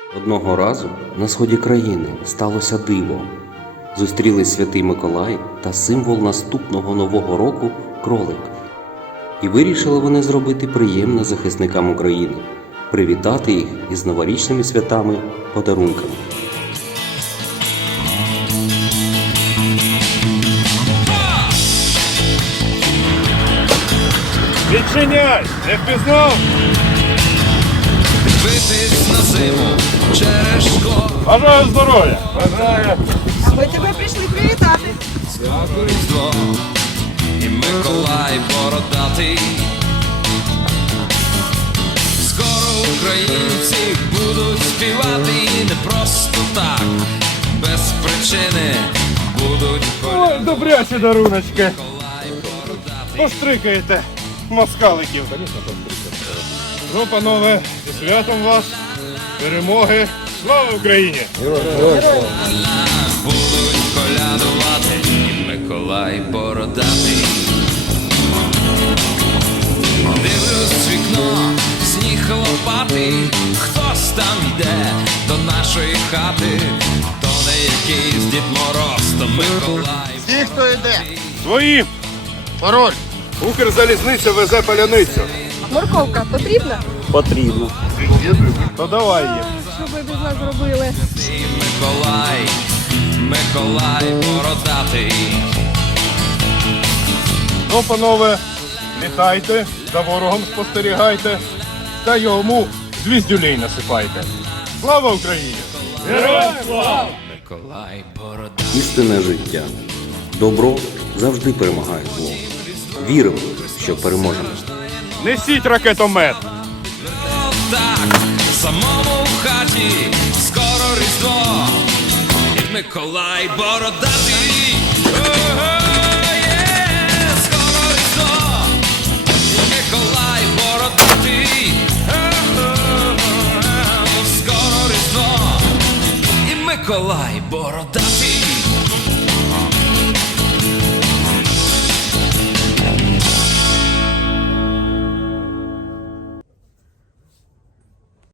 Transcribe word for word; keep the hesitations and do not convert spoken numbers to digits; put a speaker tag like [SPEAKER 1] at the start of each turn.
[SPEAKER 1] Одного разу на сході країни сталося диво. Зустрілись святий Миколай та символ наступного нового року – кролик. І вирішили вони зробити приємне захисникам України – привітати їх із новорічними святами подарунками.
[SPEAKER 2] Відчиняй! Не впізнав?
[SPEAKER 3] Битись на зиму через шкло.
[SPEAKER 2] Бажаю здоров'я! Бажаю!
[SPEAKER 4] А ми тебе прийшли привітати.
[SPEAKER 3] Свято Різдво і Миколай бородатий. Скоро українці будуть співати і не просто так, без причини будуть
[SPEAKER 2] Ой,
[SPEAKER 3] колядувати.
[SPEAKER 2] добрячі даруночки!
[SPEAKER 3] Миколай бородатий.
[SPEAKER 2] Поштрикаєте москаликів. Ну, панове, зі святом вас, перемоги, слава Україні!
[SPEAKER 3] Будуть колядувати і Миколай бородатий. Дивлюсь в вікно, сніг лопатий, хтось там йде до нашої хати. То не якийсь Дід Мороз, то Миколай.
[SPEAKER 5] Ті, хто йде.
[SPEAKER 2] Свої!
[SPEAKER 5] Пароль.
[SPEAKER 2] Укрзалізниця везе паляницю.
[SPEAKER 4] Морковка потрібна?
[SPEAKER 2] То давай їм.
[SPEAKER 4] Що ви без нас зробили?
[SPEAKER 3] І Миколай, Миколай бородатий.
[SPEAKER 2] Ну, панове, літайте, за ворогом спостерігайте, та йому звіздюлей насипайте. Слава Україні! Героям слава!
[SPEAKER 3] Миколай бородатий.
[SPEAKER 1] Істинне життя. Добро завжди перемагає зло. Віримо, що переможемо.
[SPEAKER 2] Несіть ракетомет!
[SPEAKER 3] Так, самому в хаті, скоро Різдво, і Миколай бородатий. Ого, є, скоро Різдво, і Миколай бородатий. Ого, скоро Різдво, і Миколай бородатий.